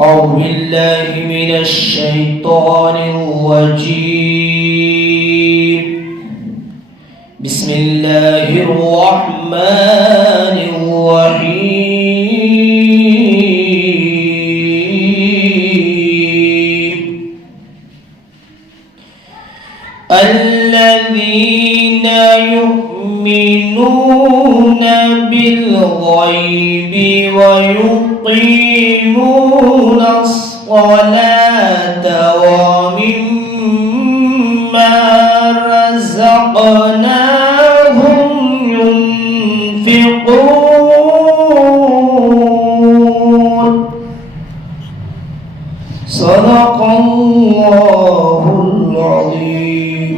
أعوذ بالله من الشيطان الرجيم. بسم الله الرحمن الرحيم. الذين يؤمنون بالغيب ويقيمون الصلاة ومما رزقناهم ينفقون. صدق الله العظيم.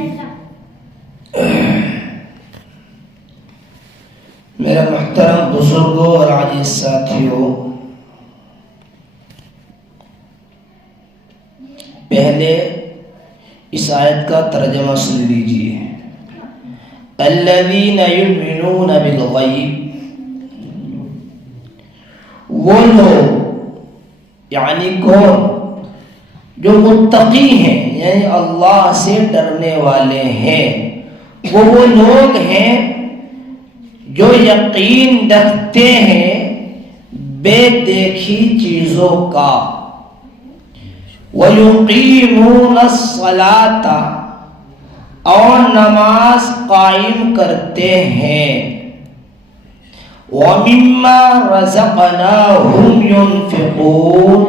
میرے محترم بزرگوں اور عزیز ساتھیوں، پہلے اس آیت کا ترجمہ سن لیجیے. الذین یؤمنون بالغیب، وہ لوگ یعنی کون؟ جو متقی ہیں، یعنی اللہ سے ڈرنے والے ہیں. وہ لوگ ہیں جو یقین رکھتے ہیں بے دیکھی چیزوں کا. وَيُقِيمُونَ الصَّلَاةَ، اور نماز قائم کرتے ہیں. وَمِمَّا رَزَقْنَاهُمْ يُنْفِقُونَ،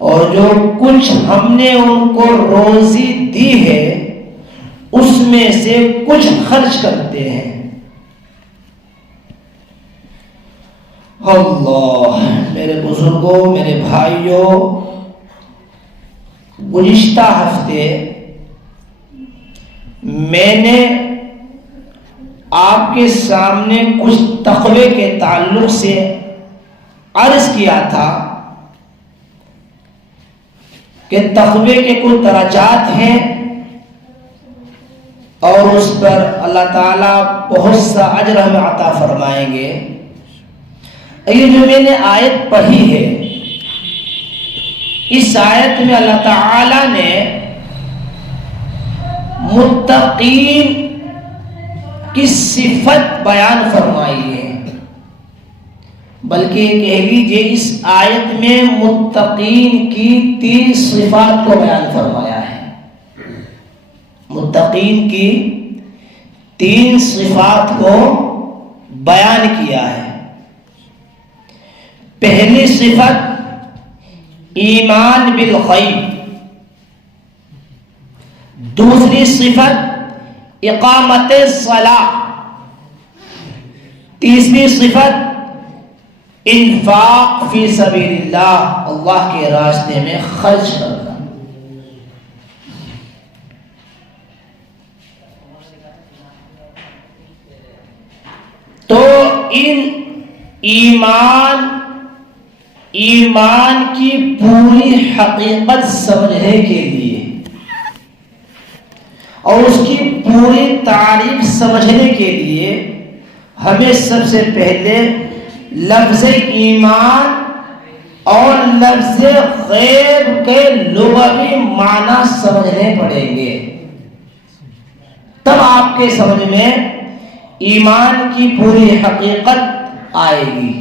اور جو کچھ ہم نے ان کو روزی دی ہے اس میں سے کچھ خرچ کرتے ہیں. اللہ، میرے بزرگوں، میرے بھائیوں، گزشتہ ہفتے میں نے آپ کے سامنے کچھ تقوی کے تعلق سے عرض کیا تھا کہ تقوی کے کچھ درجات ہیں اور اس پر اللہ تعالیٰ بہت سا اجر ہمیں عطا فرمائیں گے. یہ جو میں نے آیت پڑھی ہے، اس آیت میں اللہ تعالیٰ نے متقین کی صفت بیان فرمائی ہے، بلکہ کہہ لیجیے اس آیت میں متقین کی 3 صفات کو بیان فرمایا ہے. متقین کی 3 صفات کو بیان کیا ہے. پہلی صفت ایمان بالغیب، دوسری صفت اقامت الصلاۃ، تیسری صفت انفاق فی سبیل اللہ، اللہ کے راستے میں خرچ کرنا. تو ان ایمان کی پوری حقیقت سمجھنے کے لیے اور اس کی پوری تعریف سمجھنے کے لیے ہمیں سب سے پہلے لفظ ایمان اور لفظ غیب کے لغوی معنی سمجھنے پڑیں گے. تب آپ کے سمجھ میں ایمان کی پوری حقیقت آئے گی.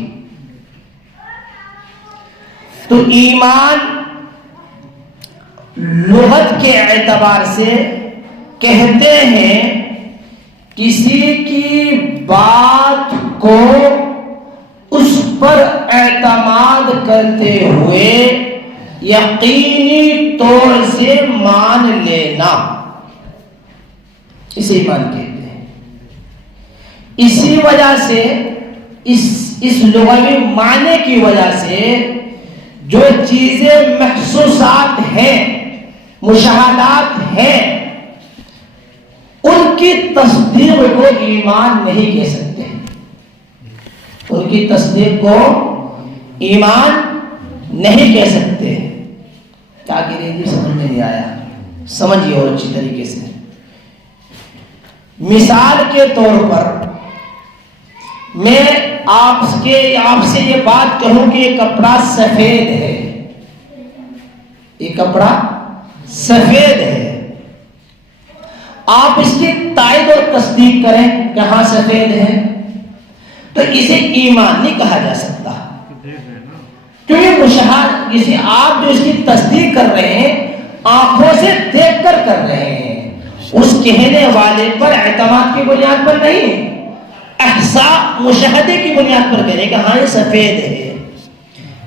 تو ایمان لغت کے اعتبار سے کہتے ہیں کسی کی بات کو اس پر اعتماد کرتے ہوئے یقینی طور سے مان لینا، اسے ایمان کہتے ہیں. اسی وجہ سے اس لغوی معنی کی وجہ سے جو چیزیں محسوسات ہیں، مشاہدات ہیں، ان کی تصدیق کو ایمان نہیں کہہ سکتے. ان کی تصدیق کو ایمان نہیں کہہ سکتے. کیا کہہ رہے ہیں؟ سمجھ میں نہیں آیا، سمجھیے اور اچھی طریقے سے. مثال کے طور پر میں آپ سے یہ بات کہوں کہ یہ کپڑا سفید ہے، یہ کپڑا سفید ہے، آپ اس کی تائید اور تصدیق کریں کہ ہاں سفید ہے، تو اسے ایمان نہیں کہا جا سکتا، کیونکہ مشاہدہ اسے آپ جو اس کی تصدیق کر رہے ہیں آنکھوں سے دیکھ کر رہے ہیں، اس کہنے والے پر اعتماد کی بنیاد پر نہیں، احساء مشاہدے کی بنیاد پر کہنے کہ ہاں یہ سفید ہے،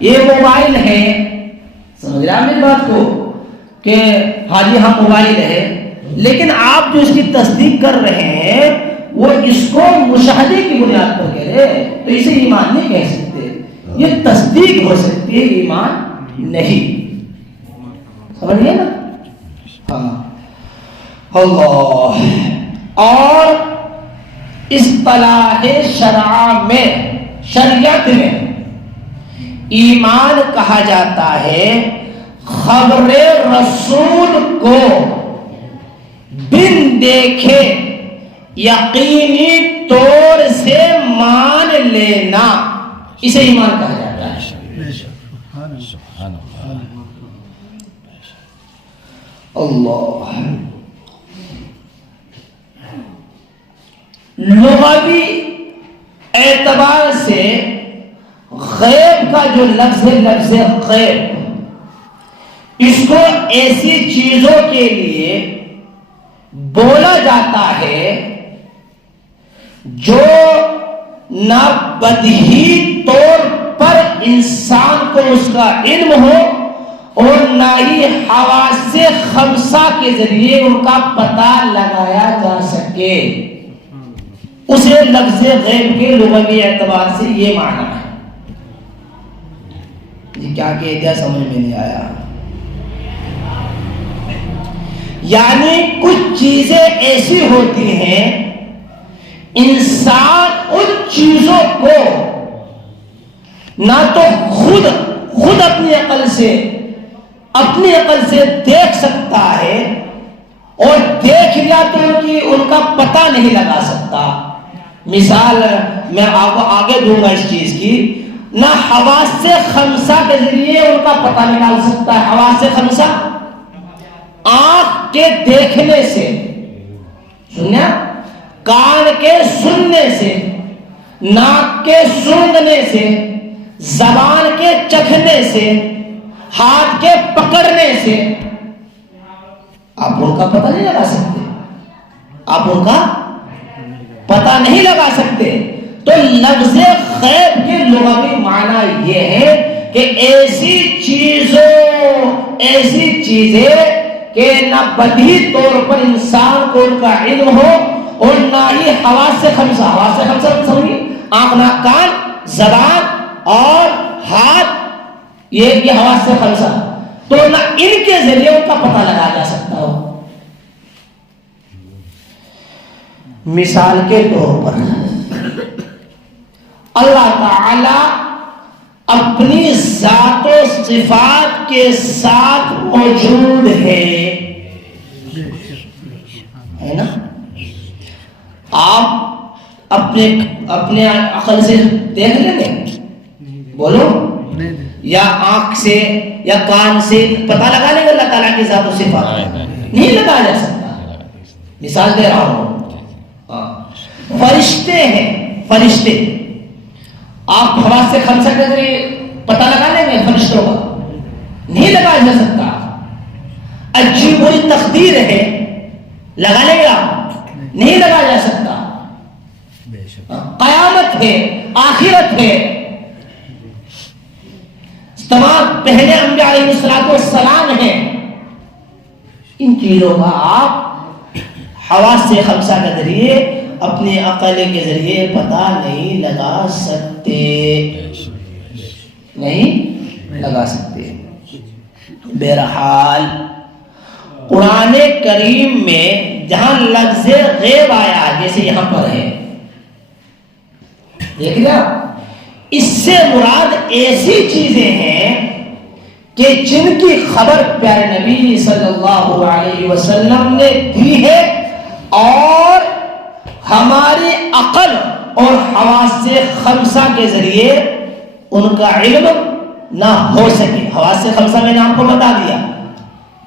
یہ موبائل ہے، سمجھ رہے ہیں میری بات کو کہ ہاں جی ہاں موبائل ہے، لیکن آپ جو اس کی تصدیق کر رہے ہیں وہ اس کو مشاہدے کی بنیاد پر کہہ رہے ہیں، تو اسے ایمان نہیں کہہ سکتے، یہ تصدیق ہو سکتی ہے، ایمان نہیں، سمجھ گئے نا؟ ہاں اللہ۔ اور اصطلاح شرع میں، شریعت میں ایمان کہا جاتا ہے خبر رسول کو بن دیکھے یقینی طور سے مان لینا، اسے ایمان کہا جاتا ہے۔ اللہ۔ لغوی اعتبار سے غیب کا جو لفظ ہے، لفظ غیب، اس کو ایسی چیزوں کے لیے بولا جاتا ہے جو نہ بدیہی طور پر انسان کو اس کا علم ہو اور نہ ہی حواس خمسہ کے ذریعے ان کا پتہ لگایا جا سکے، اسے لفظ غیب کے لغوی اعتبار سے یہ معنی ہے۔ یہ کیا کہہ دیا سمجھ میں نہیں آیا؟ یعنی کچھ چیزیں ایسی ہوتی ہیں انسان ان چیزوں کو نہ تو خود اپنی عقل سے دیکھ سکتا ہے، اور دیکھ لیا تو ان کا پتہ نہیں لگا سکتا۔ مثال میں آپ کو آگے دوں گا اس چیز کی، نہ حواس خمسہ کے ذریعے ان کا پتہ نکال سکتا ہے۔ حواس خمسہ آنکھ کے دیکھنے سے، سنیا، کان کے سننے سے، ناک کے سونگھنے سے، زبان کے چکھنے سے، ہاتھ کے پکڑنے سے آپ ان کا پتہ نہیں لگا سکتے، آپ ان کا پتہ نہیں لگا سکتے۔ تو لفظ غیب کے لغوی معنی یہ ہے کہ ایسی چیزیں کہ نہ بدیہی طور پر انسان کو ان کا علم ہو اور نہ ہی حواس خمسہ سمجھیے، آنکھ، ناک، کان، زبان اور ہاتھ، یہ حواس خمسہ، تو نہ ان کے ذریعے ان کا پتہ لگایا جا سکتا ہو۔ مثال کے طور پر اللہ تعالی اپنی ذات و صفات کے ساتھ موجود ہے نا؟ آپ اپنے عقل سے دیکھ لیں گے، بولو، یا آنکھ سے یا کان سے پتہ لگا لیں گے اللہ تعالیٰ کی ذات و صفات؟ نہیں لگایا جا سکتا۔ مثال دے رہا ہوں، فرشتے ہیں، فرشتے، آپ حواس سے خمسہ کے ذریعے پتہ لگا لیں گے فرشتوں کا؟ نہیں لگایا جا سکتا۔ عجیب وہی تقدیر ہے، لگا لیں گے آپ؟ نہیں لگایا جا سکتا۔ قیامت ہے، آخرت ہے، تمام پہلے انبیاء علیہ السلام ہیں، ان چیزوں کا آپ حواس سے خمسہ کے ذریعے، اپنے عقل کے ذریعے پتہ نہیں لگا سکتے، نہیں لگا سکتے۔ بہرحال قرآن کریم میں جہاں لفظ غیب آیا جیسے یہاں پر ہے، دیکھ لیا، اس سے مراد ایسی چیزیں ہیں کہ جن کی خبر پیارے نبی صلی اللہ علیہ وسلم نے دی ہے، اور ہماری عقل اور حواس خمسہ کے ذریعے ان کا علم نہ ہو سکے. حواس خمسہ میں نے آپ کو بتا دیا,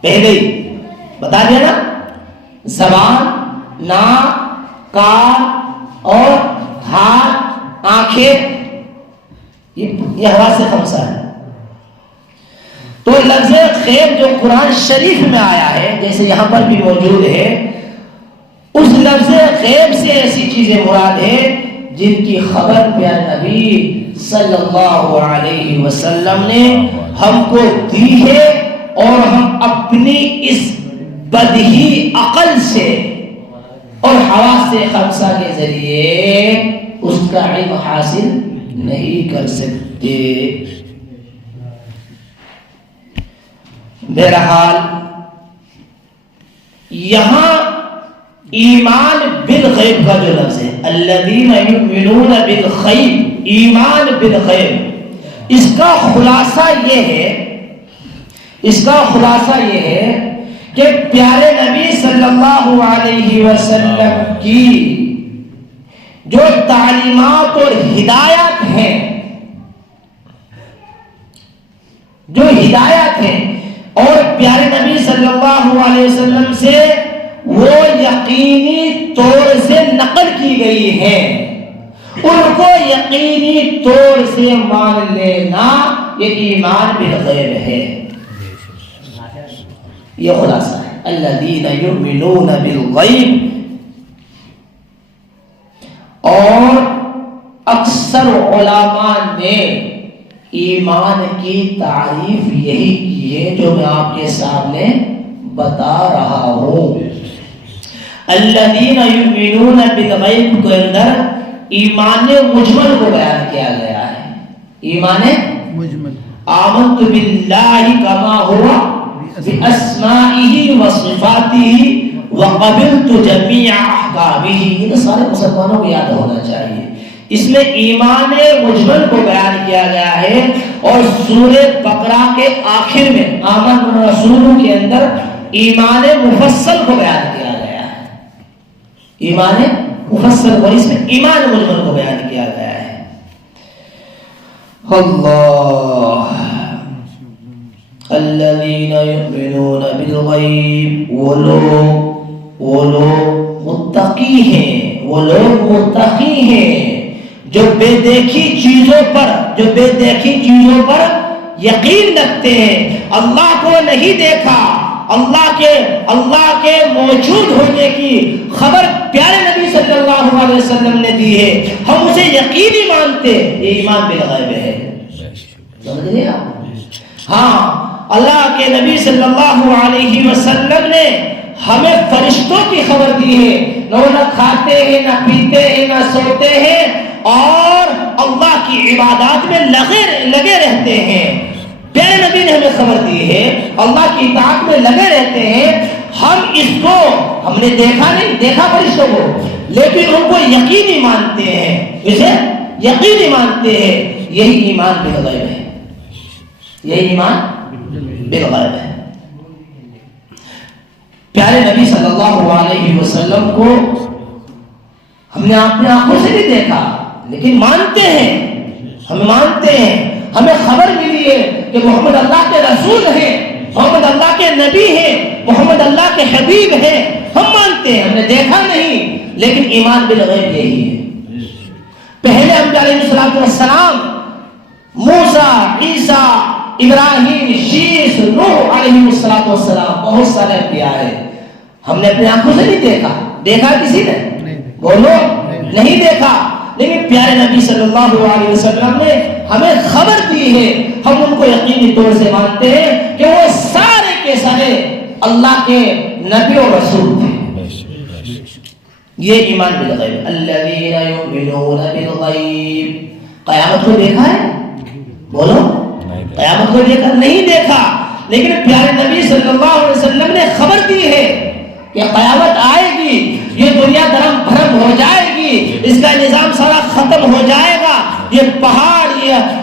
پہلے ہی بتا دیا نا, زبان, ناک, کان اور ہاتھ, آنکھیں, یہ حواس خمسہ ہے. تو لفظ غیب جو قرآن شریف میں آیا ہے, جیسے یہاں پر بھی موجود ہے, اس لفظ غیب سے ایسی چیزیں مراد ہے جن کی خبر پیارے نبی صلی اللہ علیہ وسلم نے ہم کو دی ہے, اور ہم اپنی اس بدہی عقل سے اور حواس خمسہ کے ذریعے اس کا علم حاصل نہیں کر سکتے. بہرحال یہاں ایمان بالغیب کا جو لفظ ہے, الذین یؤمنون بالغیب, ایمان بالغیب, اس کا خلاصہ یہ ہے کہ پیارے نبی صلی اللہ علیہ وسلم کی جو تعلیمات اور ہدایات ہیں اور پیارے نبی صلی اللہ علیہ وسلم سے وہ یقینی طور سے نقل کی گئی ہے, ان کو یقینی طور سے مان لینا یہ ایمان بالغیب ہے. یہ خلاصہ ہے, الذین یؤمنون بالغیب. اور اکثر علماء نے ایمان کی تعریف یہی کی ہے جو میں آپ کے سامنے بتا رہا ہوں. الذین یؤمنون بالغیب کے اندر ایمان مجمل کو بیان کیا گیا ہے. ایمان مجمل, آمنت باللہ کما ہوا باسمائہ وصفاتہ وقبلت جمیع احکامہ. یہ سارے مسلمانوں کو یاد ہونا چاہیے. اس میں ایمان مجمل کو بیان کیا گیا ہے, اور سورہ بقرہ کے آخر میں آمن رسول کے اندر ایمان مفصل کو بیان کیا گیا ہے. ایمان مفصل کو, اس میں ایمان مجمل کو بیان کیا گیا ہے. اللہ, الذین یؤمنون بالغیب, وہ لوگ متقی ہیں, جو بے دیکھی چیزوں پر یقین رکھتے ہیں. اللہ کو نہیں دیکھا, اللہ کے موجود ہونے کی خبر پیارے نبی صلی اللہ علیہ وسلم نے دی ہے, ہم اسے یقینی مانتے. یہ ایمان بالغیب ہے. سمجھ لیا؟ ہاں, اللہ کے نبی صلی اللہ علیہ وسلم نے ہمیں فرشتوں کی خبر دی ہے. نہ کھاتے ہیں, نہ پیتے ہیں, نہ سوتے ہیں, اور اللہ کی عبادات میں لگے رہتے ہیں. پیارے نبی نے ہمیں خبر دی ہے, اللہ کی اطاعت میں لگے رہتے ہیں. ہم نے دیکھا فرشتوں کو, لیکن ان کو یقینی مانتے ہیں, اسے یقینی مانتے ہیں. یہی ایمان بالغیب ہے. یہی ایمان بالغیب ہے. پیارے نبی صلی اللہ علیہ وسلم کو ہم نے اپنی آنکھوں سے نہیں دیکھا, لیکن مانتے ہیں. ہمیں خبر ملی ہے کہ محمد اللہ کے رسول ہیں, محمد اللہ کے نبی ہیں, محمد اللہ کے حبیب ہیں. ہم مانتے ہیں, ہم نے دیکھا نہیں, لیکن ایمان بالغیب یہی ہے. پہلے انبیاء علیہ السلام, موسیٰ, عیسیٰ, ابراہیم, شیس, نوح علیہ السلام, بہت سارے انبیاء ہیں. ہم نے اپنی آنکھوں سے نہیں دیکھا کسی نے, بولو نہیں دیکھا, لیکن پیارے نبی صلی اللہ علیہ وسلم نے ہمیں خبر دی ہے. ہم ان کو یقینی طور سے مانتے ہیں کہ وہ سارے کے سارے اللہ کے نبی اور رسول تھے. یہ ایمان بالغیب. الذین یؤمنون بالغیب. قیامت کو دیکھا ہے؟ بولو, قیامت کو نہیں دیکھا, لیکن پیارے نبی صلی اللہ علیہ وسلم نے خبر دی ہے کہ قیامت آئے گی, یہ دنیا درم بھرم ہو جائے گی, اس کا نظام سارا ختم ہو جائے گا. یہ پہاڑ,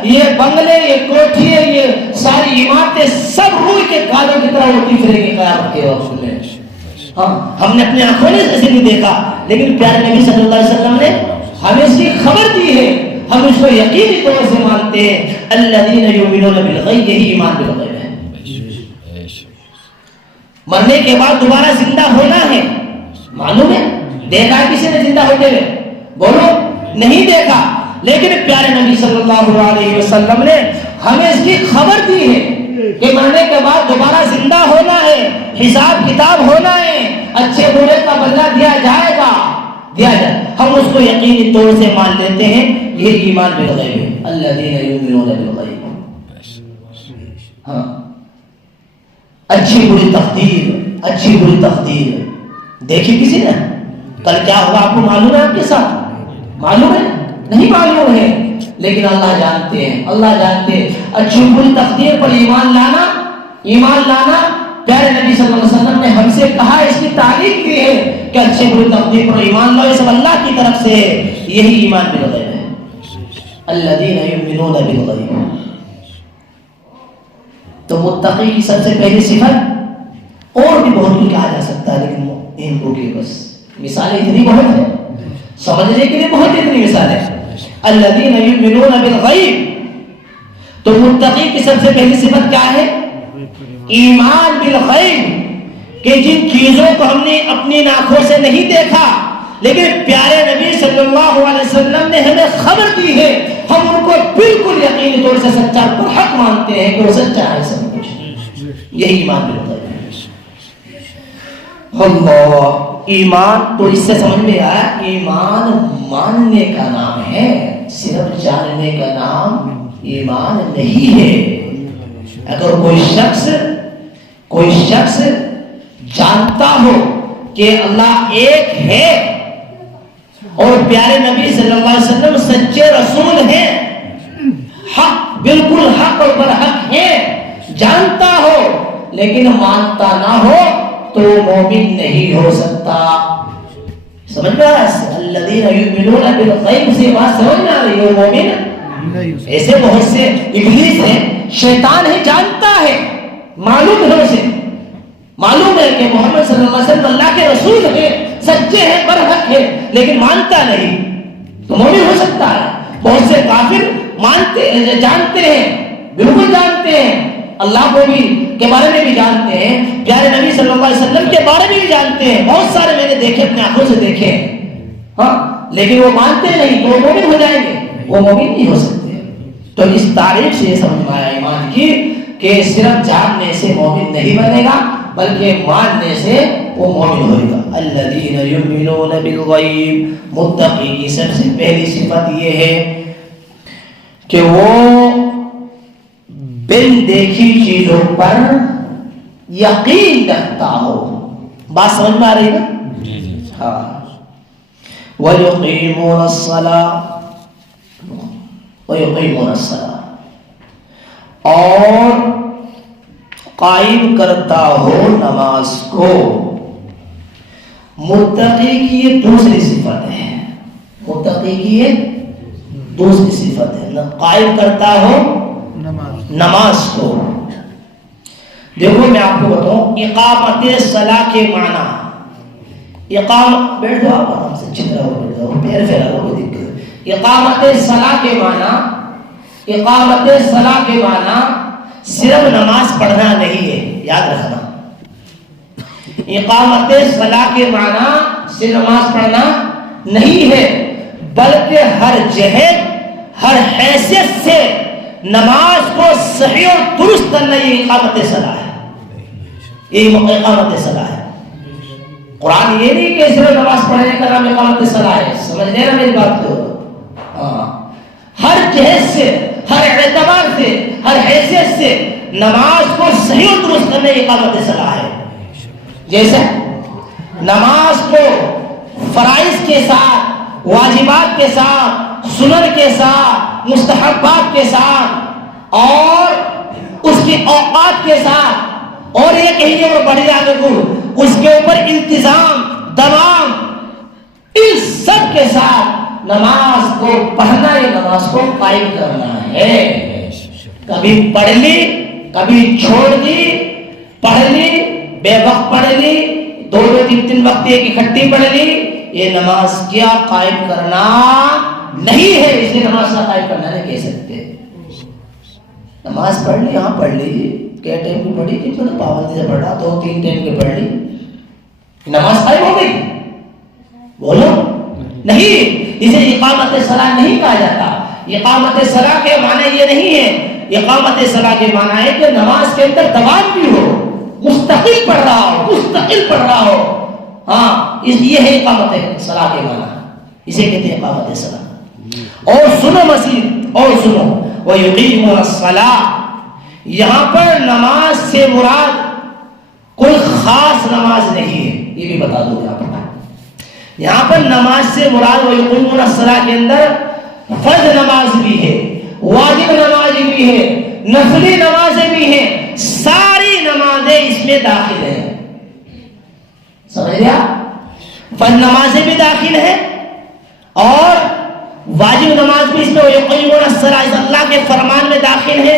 یہ بنگلے, یہ کوٹھیاں, یہ ساری عمارتیں سب روئی کے گالوں کی طرح اڑتی پھریں گی قیامت کے وقت میں. ہاں, ہم نے اپنی آنکھوں نے ایسے نہیں دیکھا, لیکن پیارے نبی صلی اللہ علیہ وسلم نے ہمیں اس کی خبر دی ہے، ہم اس کو یقینی طور سے مانتے ہیں. الذین یؤمنون بالغیب، یہی ایمان بالغیب ہے. مرنے کے بعد دوبارہ زندہ ہونا ہے، معلوم ہے؟ دیکھا کسی نے زندہ ہوتے ہوئے؟ بولو، نہیں دیکھا. لیکن پیارے نبی صلی اللہ علیہ وسلم نے ہمیں اس کی خبر دی ہے کہ مرنے کے بعد دوبارہ زندہ ہونا ہے، حساب کتاب ہونا ہے، اچھے برے کا بدلہ دیا جائے گا. ہم اس کو یقینی طور سے مان لیتے ہیں. یہ ایمان بالغیب ہے. الذین یؤمنون بالغیب. ہاں، اچھی بری تقدیر، اچھی بری تقدیر دیکھی کسی نے؟ کل کیا ہوا آپ کو معلوم ہے؟ آپ کے ساتھ معلوم ہے؟ نہیں معلوم ہے، لیکن اللہ جانتے ہیں، اللہ جانتے ہیں. اچھی بری تقدیر پر ایمان لانا پیارے نبی صلی اللہ علیہ وسلم نے ہم سے کہا، اس کی تعریف کی ہے کہ اچھی بری تقدیر پر ایمان لاؤ، یہ سب اللہ کی طرف سے ہے. یہی ایمان بالغیب ہے. الذین یؤمنون بالغیب. تو متقی کی سب سے پہلی صفت، اور بھی بہت کچھ کہا جا سکتا ہے لیکن ان کو کہ بس مثالیں اتنی بہت ہیں، سمجھنے کے لیے بہت اتنی مثالیں. الذین یؤمنون بالغیب. تو متقی کی سب سے پہلی صفت کیا ہے؟ ایمان بالغیب، کہ جن چیزوں کو ہم نے اپنی آنکھوں سے نہیں دیکھا لیکن پیارے نبی صلی اللہ علیہ وسلم نے ہمیں خبر دی ہے، ہم ان کو بالکل یقینی طور سے سچا پر حق مانتے ہیں کہ وہ سچا ہے سب کچھ. یہی ایمان بالغیب ہے. اللہ، ایمان تو اس سے سمجھ میں آیا، ایمان ماننے کا نام ہے، صرف جاننے کا نام ایمان نہیں ہے. اگر کوئی شخص جانتا ہو کہ اللہ ایک ہے اور پیارے نبی صلی اللہ علیہ وسلم سچے رسول ہیں، حق بالکل حق اور برحق ہیں، جانتا ہو لیکن مانتا نہ ہو تو مومن نہیں ہو سکتا. سمجھ گیا؟ الذین یؤمنون بالغیب سے بات سمجھ میں آ رہی ہے؟ مومن ایسے بہت سے ابلیس ہیں، شیطان ہے، جانتا ہے، معلوم ہے اسے، معلوم ہے کہ محمد صلی اللہ علیہ وسلم اللہ کے رسول ہیں، سچے ہیں، برحق ہیں، لیکن مانتا نہیں تو مومن ہو سکتا ہے. بہت سے کافر جانتے ہیں، بالکل جانتے ہیں، اللہ کو بھی کے بارے میں بھی جانتے ہیں، پیارے نبی صلی اللہ علیہ وسلم کے بارے میں بھی جانتے ہیں، بہت سارے میں نے دیکھے، اپنے آنکھوں سے دیکھے، ہاں، لیکن وہ مانتے نہیں تو وہ مومن ہو جائیں گے؟ وہ مومن نہیں ہو سکتے. تو اس تعریف سے یہ سمجھ میں آیا ایمان کی کہ صرف جاننے سے مومن نہیں بنے گا بلکہ ماننے سے وہ مومن ہوئے گا. الذین یؤمنون بالغیب. متقی کی سب سے پہلی صفت یہ ہے کہ وہ بن دیکھی چیزوں پر یقین رکھتا ہو. بات سمجھ میں آ رہی ہے؟ ہاں. وَيُقِيمُونَ الصَّلَاةَ، اور قائم کرتا ہو نماز کو. متقی کی یہ دوسری صفت ہے، متقی کی یہ دوسری صفت ہے، قائم کرتا ہو نماز کو. دیکھو میں آپ کو بتاؤں، اقامت صلاح کے معنی، بیٹھ جاؤ آرام سے، اچھی طرح بیٹھ جاؤ، پیر پھیلا لو، کوئی دقت. اقامت صلاح کے معنی، اقامت صلاح کے معنی صرف نماز پڑھنا نہیں ہے، یاد رکھنا. اقامت صلاح کے معنی صرف نماز پڑھنا نہیں ہے بلکہ ہر جہت، ہر حیثیت سے نماز کو صحیح اور درست کرنا، یہ اقامت صلاح ہے. یہ اقامت صلاح ہے. قرآن یہ نہیں کہ صرف نماز پڑھنے کا نام اقامت صلاح ہے. سمجھ لے نا میری بات کو؟ ہر جہت سے، ہر اعتبار سے، ہر حیثیت سے نماز کو صحیح اور درست کرنا اقامت صلاح ہے. جیسے نماز کو فرائض کے ساتھ، واجبات کے ساتھ، سنن کے ساتھ، مستحبات کے ساتھ اور اس کی اوقات کے ساتھ، اور یہ کہیں اور بڑھ جانے کو اس کے اوپر التزام، دوام، ان سب کے ساتھ نماز کو پڑھنا، یہ نماز کو قائم کرنا ہے. کبھی پڑھ لی، کبھی چھوڑ دی، پڑھ لی، بے وقت پڑھ لی، 2-2 3-3 وقت ایک اکٹھی پڑھ لی، یہ نماز کیا قائم کرنا نہیں ہے، اس لیے نماز کا قائم کرنا نہیں کہہ سکتے۔ نماز پڑھ لی، ہاں پڑھ لی، کیا ٹائم کی پڑھی کہ میں پابندی سے پڑھا، 2-3 ٹائم کی پڑھ لی، نماز قائم ہو گئی؟ بولو نہیں، اسے اقامت صلاۃ نہیں کہا جاتا۔ اقامت صلاۃ کے معنی یہ نہیں ہے، اقامت صلاۃ کے معنی ہے کہ نماز کے اندر دوام بھی ہو، مستقل پڑھ رہا ہو، مستقل پڑھ رہا ہو، ہاں یہ ہے اقامت صلاۃ کے معنی، اسے کہتے ہیں اقامت صلاۃ۔ اور سنو مزید، اور سنو، وَيُقِيمُونَ الصَّلَاةَ، یہاں پر نماز سے مراد کوئی خاص نماز نہیں ہے، یہ بھی بتا دوں آپ کو۔ یہاں پر نماز سے مراد وَيُقِيمُونَ الصَّلَاةَ کے اندر فرض نماز بھی ہے، واجب نماز بھی ہے، نفلی نمازیں بھی ہیں، ساری نمازیں اس میں داخل ہیں۔ سمجھ گیا؟ فرض نمازیں بھی داخل ہیں اور واجب نماز بھی اس میں وَيُقِيمُونَ الصَّلَاةَ اللہ کے فرمان میں داخل ہے،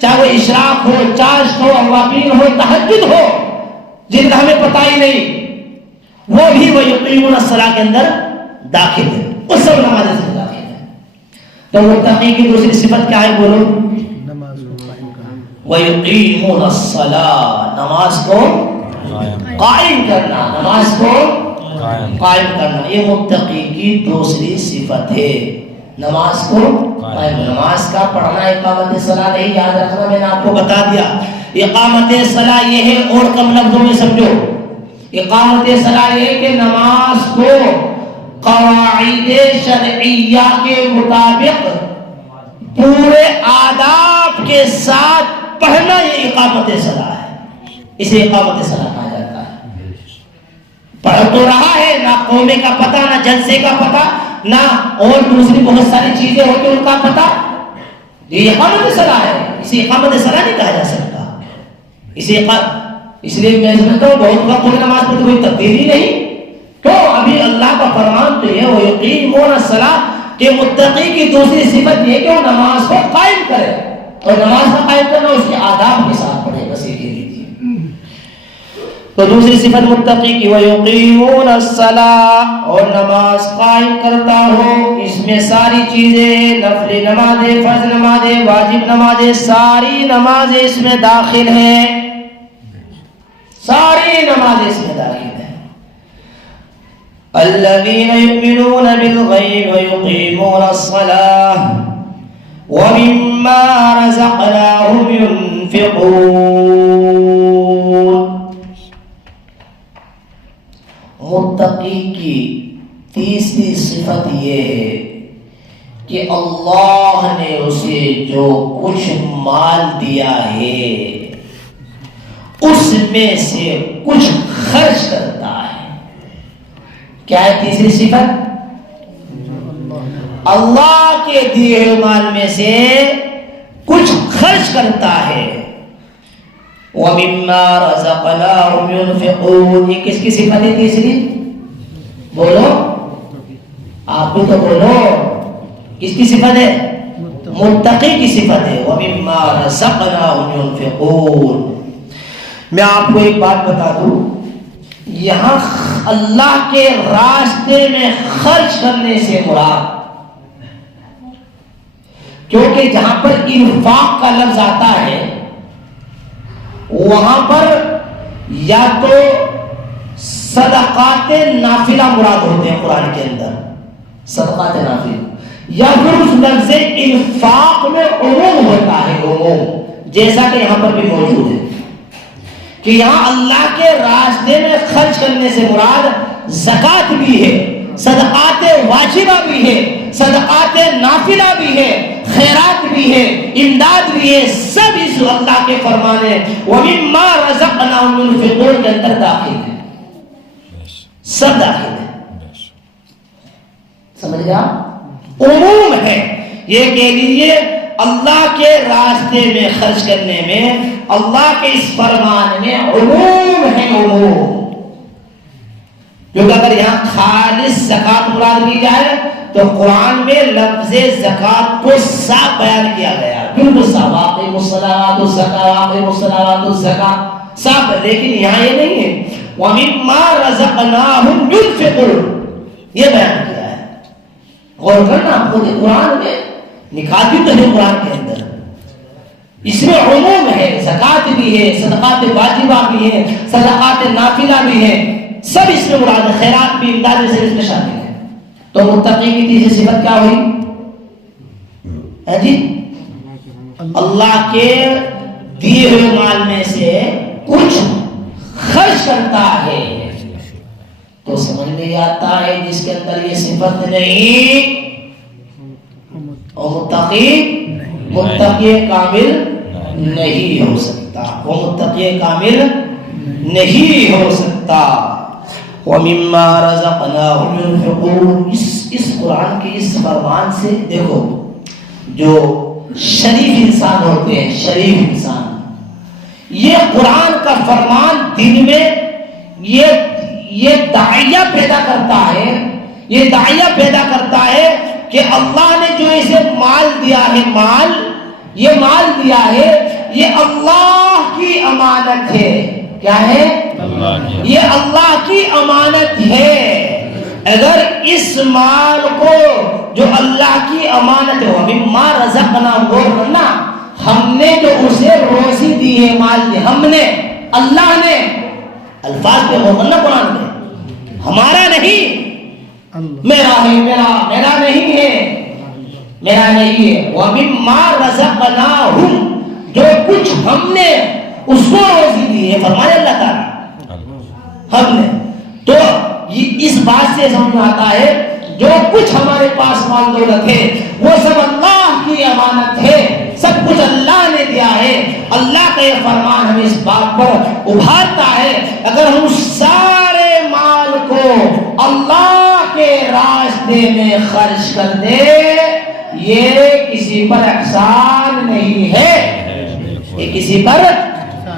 چاہے وہ اشراق ہو، چاشت ہو، اوابین ہو، تہجد ہو، جن کا ہمیں پتہ ہی نہیں، وہ بھی وَيُقِيمُونَ الصَّلَاةَ کے اندر داخل ہے، اس سب نمازیں سے داخل ہے۔ تو متقی کی دوسری صفت کیا ہے؟ بولو، وَيُقِيمُونَ الصَّلَاةَ، نماز کو قائم کرنا، نماز کو قائم کرنا، یہ متقی کی دوسری صفت ہے، نماز کو قائم۔ نماز کا پڑھنا اقامت صلاۃ نہیں، یاد رکھنا، میں نے آپ کو بتا دیا اقامت صلاۃ یہ ہے، اور کم لفظوں میں سمجھو، اقامت صلاۃ یہ ہے کہ نماز کو قواعد شرعیہ کے مطابق پورے آداب کے ساتھ پڑھنا، یہ اقامت صلاۃ ہے، اسے اقامت صلاۃ کہا جاتا ہے۔ پڑھ تو رہا ہے، نہ قومے کا پتہ، نہ جلسے کا پتہ، نہ اور دوسری بہت ساری چیزیں ہوتی ہیں ان کا پتہ، یہ اقامت صلاۃ ہے، اسے اقامت صلاۃ نہیں کہا جا سکتا۔ اس لیے میں سمجھتا ہوں بہت وقت ہو نماز میں کوئی تبدیلی نہیں، تو ابھی اللہ کا فرمان تو یہ وَيُقِيمُونَ الصَّلَاةَ کہ متقی کی دوسری صفت یہ کہ وہ نماز کو قائم کرے، اور نماز کا قائم کرنا اس کے آداب کے ساتھ پڑھے، بس یہ کہہ لیجیے۔ تو دوسری صفت متقی کی وَيُقِيمُونَ الصَّلَاةَ، اور نماز قائم کرتا ہو، اس میں ساری چیزیں، نفلی نمازیں، فرض نمازیں، واجب نمازیں، ساری نمازیں اس میں داخل ہیں، ساری نمازیں اس میں داخل ہیں۔ الذين يؤمنون بالغيب ويقيمون الصلاة ومما رزقناهم ينفقون۔ متقی کی تیسری صفت یہ ہے کہ اللہ نے اسے جو کچھ مال دیا ہے اس میں سے کچھ خرچ کرتا ہے۔ کیا ہے تیسری صفت؟ اللہ کے دیے ہوئے مال میں سے کچھ خرچ کرتا ہے۔ وَمِمَّا رَزَقْنَاهُمْ يُنْفِقُونَ، یہ کس کی صفت ہے تیسری؟ بولو، آپ بھی تو بولو، کس کی صفت ہے؟ متقی کی صفت ہے، وَمِمَّا رَزَقْنَاهُمْ يُنْفِقُونَ۔ میں آپ کو ایک بات بتا دوں، یہاں اللہ کے راستے میں خرچ کرنے سے مراد، کیونکہ جہاں پر انفاق کا لفظ آتا ہے وہاں پر یا تو صدقات نافلہ مراد ہوتے ہیں قرآن کے اندر، صدقات نافلہ، یا پھر اس لفظ انفاق میں عموم ہوتا ہے، عموم، جیسا کہ یہاں پر بھی موجود ہے کہ یہاں اللہ کے راستے میں خرچ کرنے سے مراد زکوٰۃ بھی ہے، صدقات واجبہ بھی ہے، صدقات نافلہ بھی ہے، خیرات بھی ہے، امداد بھی ہے، سب اس اللہ کے فرمان ہے وَمِمَّا رَزَقْنَاهُمْ يُنْفِقُونَ کے اندر داخل ہے، سب داخل ہے، سمجھ گیا؟ عموم ہے، یہ کہہ لیجیے اللہ کے راستے میں خرچ کرنے میں، اللہ کے اس فرمان میں عموم ہے، عموم، کیونکہ اگر یہاں خالص زکوٰۃ مراد لی جائے تو قرآن میں لفظ زکوٰۃ کو صاف بیان کیا گیا، بالکل صاف، واقعی الصلاۃ الزکاۃ، واقعی الصلاۃ الزکاۃ، صاف، لیکن یہاں یہ نہیں ہے وَمِمَّا رَزَقْنَاهُمْ يُنْفِقُونَ، یہ بیان کیا ہے. غور کرنا خود قرآن میں نکاح بھی تو ہے قرآن کے اندر, اس میں عموم ہے, زکوٰۃ بھی ہے, صدقات واجبہ بھی ہے, صدقات نافلہ بھی ہے, سب اس میں مراد ہے, خیرات بھی امداد سے اس میں شامل ہے. تو متقی کی تیسری صفت کیا ہوئی ہے جی؟ اللہ کے دیے ہوئے مال میں سے کچھ خرچ کرتا ہے. تو سمجھ میں آتا ہے جس کے اندر یہ صفت نہیں وہ متقی کامل نہیں ہو سکتا, وہ متقی کامل نہیں ہو سکتا. وَمِمَّا رَزَقْنَاهُمْ يُنْفِقُونَ. اس قرآن کے اس فرمان سے دیکھو, جو شریف انسان ہوتے ہیں, شریف انسان, یہ قرآن کا فرمان دن میں یہ داعیہ پیدا کرتا ہے, یہ داعیہ پیدا کرتا ہے کہ اللہ نے جو اسے مال دیا ہے, یہ مال دیا ہے, یہ اللہ کی امانت ہے. کیا ہے؟ یہ اللہ کی امانت ہے. اگر اس مال کو جو اللہ کی امانت ہے, وَمِمَّا رَزَقْنَاهُمْ, غور کرنا, ہم نے جو اسے روزی دی ہے, مال دی, ہم نے, اللہ نے, الفاظ پہ غور کرنا قرآن میں, ہمارا نہیں, میرا ہے, میرا نہیں ہے, میرا نہیں ہے. وَمِمَّا رَزَقْنَاهُمْ, جو کچھ ہم نے اس کو روزی دی ہے, فرمایا اللہ تعالیٰ ہم نے. تو اس بات سے سمجھ میں آتا ہے جو کچھ ہمارے پاس مال دولت ہے وہ سب اللہ کی امانت ہے, سب کچھ اللہ نے دیا ہے. اللہ کا یہ فرمان ہمیں اس بات پر ابھارتا ہے, اگر ہم سارے مال کو اللہ کے راستے میں خرچ کر دے, یہ کسی پر احسان نہیں ہے, یہ کسی پر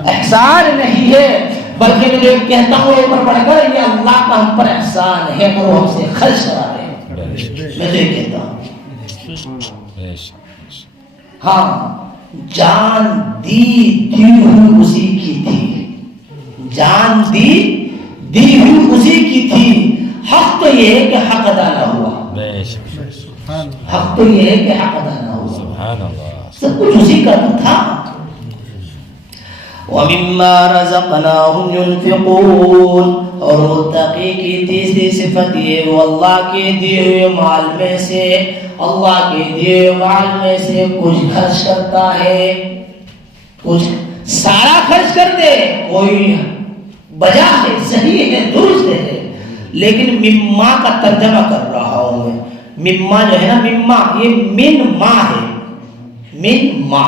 احسان نہیں ہے, بلکہ میں جو کہتا ہوں اوپر پڑھ کر یہ اللہ کا ہم پر احسان ہے کہ وہ ہم سے خرچ کرا رہے ہیں. میں تو یہ کہتا ہوں, ہاں, جان دی ہوئی اسی کی تھی, جان دی ہوئی اسی کی تھی. حق تو یہ ہے کہ حق ادا نہ ہوا, حق تو یہ ہے کہ حق ادا نہ ہوا, سب کچھ اسی کا تھا. وَمِمَّا رَزَقْنَاهُمْ يُنْفِقُونَ, اور متقی کی تیسری صفت یہ, وہ اللہ کے دیے ہوئے مال میں سے, اللہ کے دیے ہوئے مال میں سے کچھ خرچ کرتا ہے. کچھ سارا خرچ کر دے, کوئی بجا ہے, صحیح ہے, درست ہے, لیکن مما کا ترجمہ کر رہا ہوں میں. مما جو ہے نا, مما یہ من ما ہے, من ما,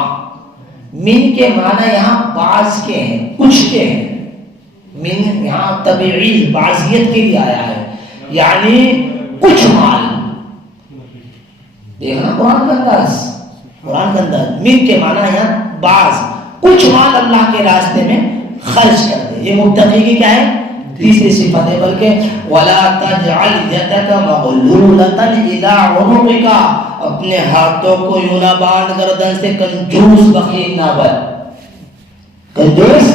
من کے معنی یہاں بعض کے ہیں, کچھ کے ہیں. من یہاں تبعیض بعضیت کے لیے آیا ہے, یعنی کچھ مال. دیکھنا قرآن کا انداز, قرآن کا انداز. من کے معنی یہاں بعض, کچھ مال اللہ کے راستے میں خرچ کر دے. یہ متقی کی کیا ہے؟ تیسری صفت ہے. بلکہ وَلَا تَجْعَلْ يَدَكَ مَغْلُولَةً إِلَىٰ عُنُقِكَ, اپنے ہاتھوں کو یوں نہ باندھ گردن سے کنجوس بخیل نہ بن, کنجوس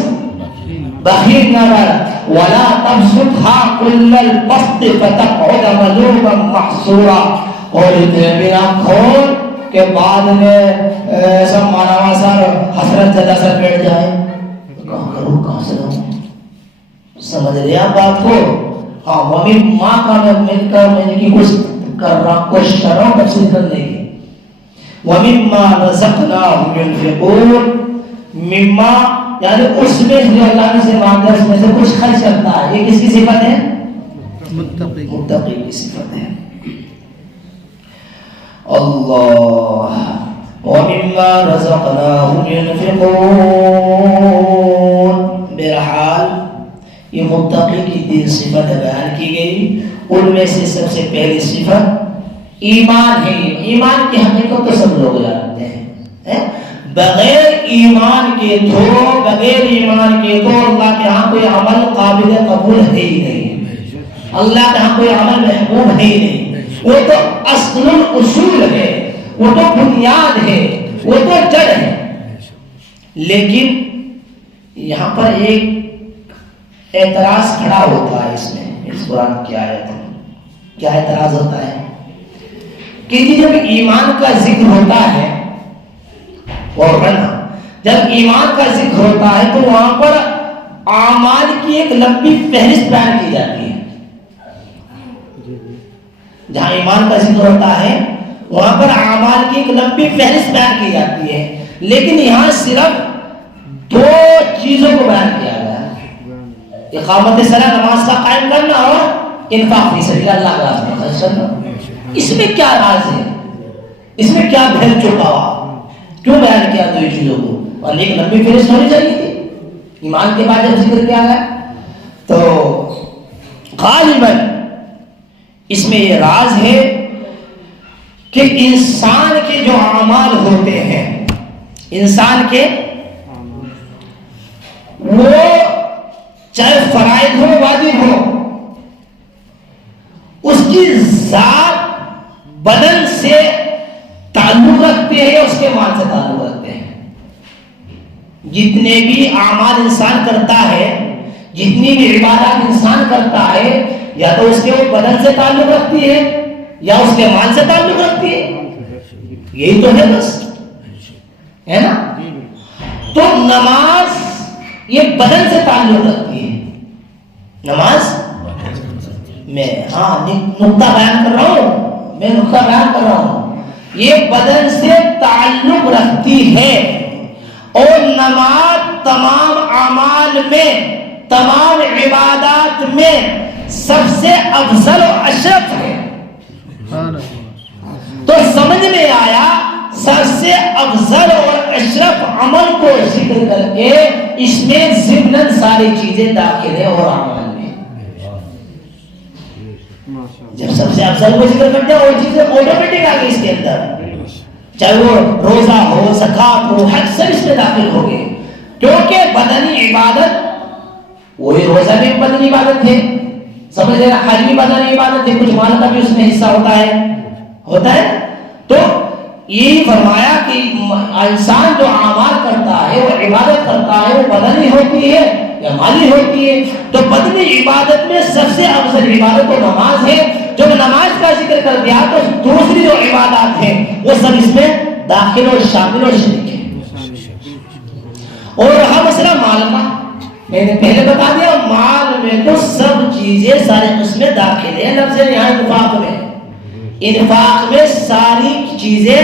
بخیل نہ بن. وَلَا تَبْسُطْهَا كُلَّ الْبَسْطِ فَتَقْعُدَ مَلُومًا مَحْسُورًا, اور اتنے بھی نہ کھول کہ بعد میں ایسا مانا سر حسرت زدہ سر بیٹھ جائے. کہاں کروں, کہاں سے رہوں, سمجھ رہے آپ بات کو؟ ہاں, وَمِمَّا کا میں مل کر میں نے کی کوشش کر رہا ہوں تفسیر کرنے کی. وَمِمَّا رَزَقْنَاهُمْ يُنْفِقُونَ, مما یعنی اس میں جو اللہ نے سے مانگا اس میں سے کچھ خرچ کرتا ہے. یہ کس کی صفت ہے؟ متقی کی صفت ہے. اللہ. وَمِمَّا رَزَقْنَاهُمْ يُنْفِقُونَ, بہرحال یہ متقی کی تین صفت بیان کی گئی. ان میں سے سب سے پہلی صفت ایمان ہے. ایمان کی حقیقت تو سب لوگ جانتے ہیں, بغیر ایمان کے تو اللہ کے ہاں کوئی عمل قابل قبول ہے ہی نہیں, اللہ کے ہاں کوئی عمل محبوب ہے ہی نہیں. وہ تو اصل الاصول ہے, وہ تو بنیاد ہے, وہ تو جڑ ہے. لیکن یہاں پر ایک اعتراض کھڑا ہوتا ہے اس میں, اس قرآن کی آیت میں. کیا اعتراض ہوتا ہے کہ جب ایمان کا ذکر ہوتا ہے، اور جب ایمان کا ذکر ہوتا ہے تو وہاں پر اعمال کی ایک لمبی فہرست بیان کی جاتی ہے. جہاں ایمان کا ذکر ہوتا ہے وہاں پر اعمال کی ایک لمبی فہرست بیان کی جاتی ہے، لیکن یہاں صرف 2 چیزوں کو بیان کیا گیا ہے: اقامت صلاۃ، نماز کا قائم کرنا، اور انفاق فی سبیل اللہ کا راستے میں خرچ کرنا. اس میں کیا راز ہے؟ اس میں کیا بھید چھپا ہوا؟ کیوں بیان کیا 2 چیزوں کو؟ اور ایک لمبی فہرست ہونی چاہیے تھی ایمان کے بعد جب ذکر کیا گیا. تو غالباً اس میں یہ راز ہے کہ انسان کے جو اعمال ہوتے ہیں، انسان کے وہ چاہے فرائض ہو واجب ہو، اس کی ذات بدن سے تعلق رکھتے ہیں یا اس کے مال سے تعلق رکھتے ہیں. جتنے بھی اعمال انسان کرتا ہے، جتنی بھی عبادات انسان کرتا ہے، یا تو اس کے وہ بدن سے تعلق رکھتی ہے یا اس کے مال سے تعلق رکھتی ہے. یہی تو ہے بس، ہے نا؟ تو نماز یہ بدن سے تعلق رکھتی ہے. نماز میں نقطہ بیان کر رہا ہوں، میں نقطہ بیان کر رہا ہوں، یہ بدن سے تعلق رکھتی ہے. اور نماز تمام اعمال میں، تمام عبادات میں سب سے افضل و اشرف ہے. تو سمجھ میں آیا سب سے افضل اور اشرف عمل کو ذکر کر کے اس میں ضمن ساری چیزیں داخل ہیں. اور عمل میں جب سب سے افضل کو ذکر کرتے ہیں اور چیزیں آٹومیٹک آ گئی اس کے اندر، چاہے وہ روزہ ہو، زکات ہو، حج، سب اس میں داخل ہو گئے. کیونکہ بدنی عبادت، وہی روزہ بھی بدنی عبادت ہے، سمجھ لینا، حج بھی بدنی عبادت ہے، کچھ مال کا بھی اس میں حصہ ہوتا ہے. تو یہی فرمایا کہ انسان جو اعمال کرتا ہے، وہ عبادت کرتا ہے، وہ بدنی ہوتی ہے یا مالی ہوتی ہے. تو بدنی عبادت میں سب سے افضل عبادت تو نماز ہے. جب نماز کا ذکر کر دیا تو دوسری جو عبادات ہیں وہ سب اس میں داخل اور شامل اور شریک ہے. اور رہا مسئلہ مال کا، میں نے پہلے بتا دیا، مال میں تو سب چیزیں ساری قسمیں داخل ہیں. لفظ یہاں انفاق میں ساری چیزیں،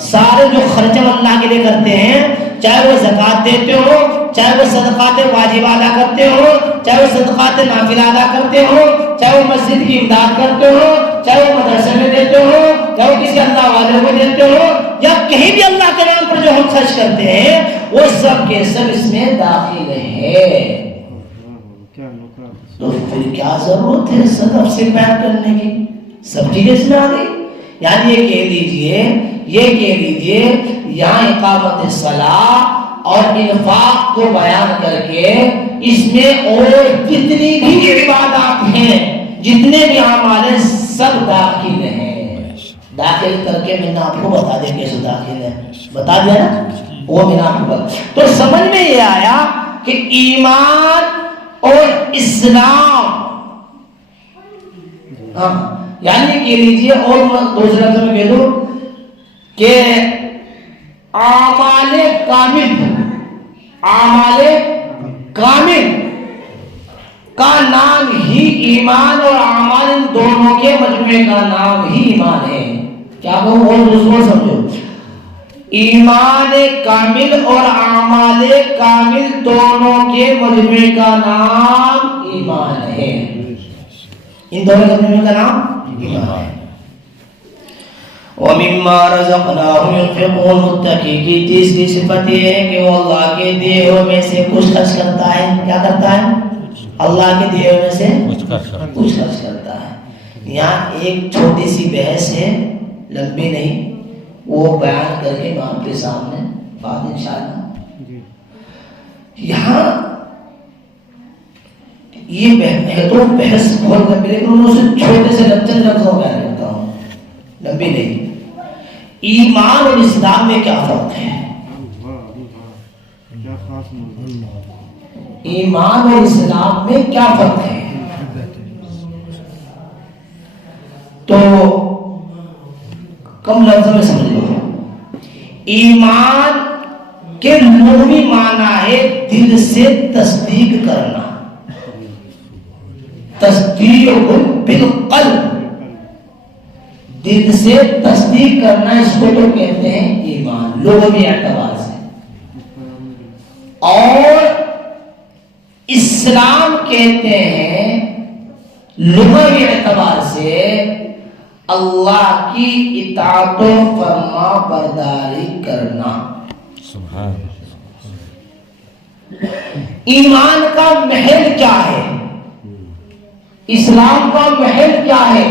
سارے جو خرچ ہم اللہ کے لیے کرتے ہیں، چاہے وہ زکات دیتے ہو، چاہے وہ صدقات واجب ادا کرتے ہو، چاہے وہ صدقات نافلہ ادا کرتے ہو، چاہے وہ مسجد کی امداد کرتے ہو، چاہے وہ مدرسے میں دیتے ہو، چاہے وہ کسی اللہ والے کو دیتے ہو، یا کہیں بھی اللہ کے نام پر جو ہم خرچ کرتے ہیں، وہ سب کے سب اس میں داخل ہے. تو پھر کیا ضرورت ہے صدف سے بیان کرنے کی؟ سب چیزیں اس میں آ گئی. یعنی یہ کہہ لیجئے یہاں اقامت صلاۃ اور انفاق کو بیان کر کے اس میں اور جتنی بھی عبادات ہیں، جتنے بھی اعمال ہیں، سب داخل ہیں. داخل کر کے میں نے آپ کو بتا دیا کیسے داخل ہے، بتا دیا نا، وہ میں نے آپ کو بتا. تو سمجھ میں یہ آیا کہ ایمان اور اسلام، یعنی کہہ لیجیے اور دوسرے لفظ میں کہہ دوں کہ اعمال کامل کا نام ہی ایمان، اور اعمال ان دونوں کے مجموعے کا نام ہی ایمان ہے. کیا کہوں اور دوسروں سمجھو، ایمان کامل اور اعمال کامل دونوں کے مجموعے کا نام ایمان ہے. ان دونوں کے مجموعے کا نام ایمان ہے. وَمِمَّا رَزَقْنَاهُمْ يُنْفِقُونَ، متقی کی تیسری صفت یہ ہے کہ وہ اللہ کے دیے ہوئے میں سے کچھ خرچ کرتا ہے. کیا کرتا ہے؟ اللہ کے دیے ہوئے میں سے کچھ خرچ کرتا ہے. یہاں ایک چھوٹی سی بحث ہے، لمبی نہیں، وہ بیان کر کے میں آپ کے سامنے بات انشاءاللہ. یہاں یہ ہے تو بحث بہت لمبی، لیکن انہوں سے چھوٹے سے چند لفظوں میں بیان کرتا ہوں، لمبی نہیں. ایمان اور اسلام میں کیا فرق ہے؟ ایمان اور اسلام میں کیا فرق ہے؟ کم لفظوں میں سمجھ لو. ایمان کے لغوی معنی ہے دل سے تصدیق کرنا. تصدیق بالقلب، دل سے تصدیق کرنا، اس کو تو کہتے ہیں ایمان لغوی اعتبار سے. اور اسلام کہتے ہیں لغوی اعتبار سے اللہ کی اطاعت و فرما برداری کرنا. سبحان. ایمان کا محل کیا ہے؟ اسلام کا محل کیا ہے؟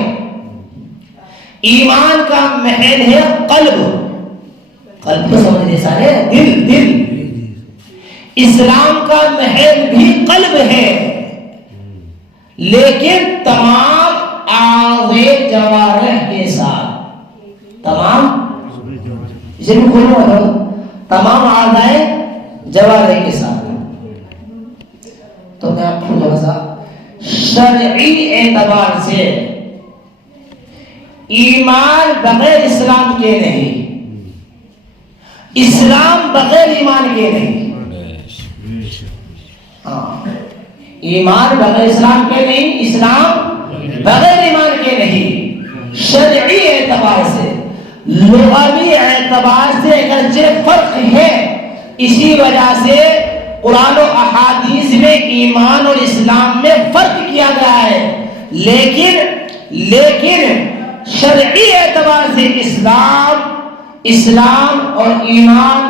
ایمان کا محل ہے قلب. قلب تو سمجھنے سارے، دل دل. اسلام کا محل بھی قلب ہے، لیکن تمام اعضاء جوارح کے ساتھ، تمام اسے بھی کھولو ہو، تمام اعضاء جوارح کے ساتھ. تو میں آپ کو تھوڑا سا شرعی اعتبار سے ایمان بغیر اسلام کے نہیں، اسلام بغیر ایمان کے نہیں. ہاں، ایمان بغیر اسلام کے نہیں، اسلام بغیر ایمان کے نہیں. شرعی اعتبار سے، لغوی اعتبار سے اگرچہ فرق ہے، اسی وجہ سے قرآن و احادیث میں ایمان اور اسلام میں فرق کیا گیا ہے. لیکن شرعی اعتبار سے اسلام اور ایمان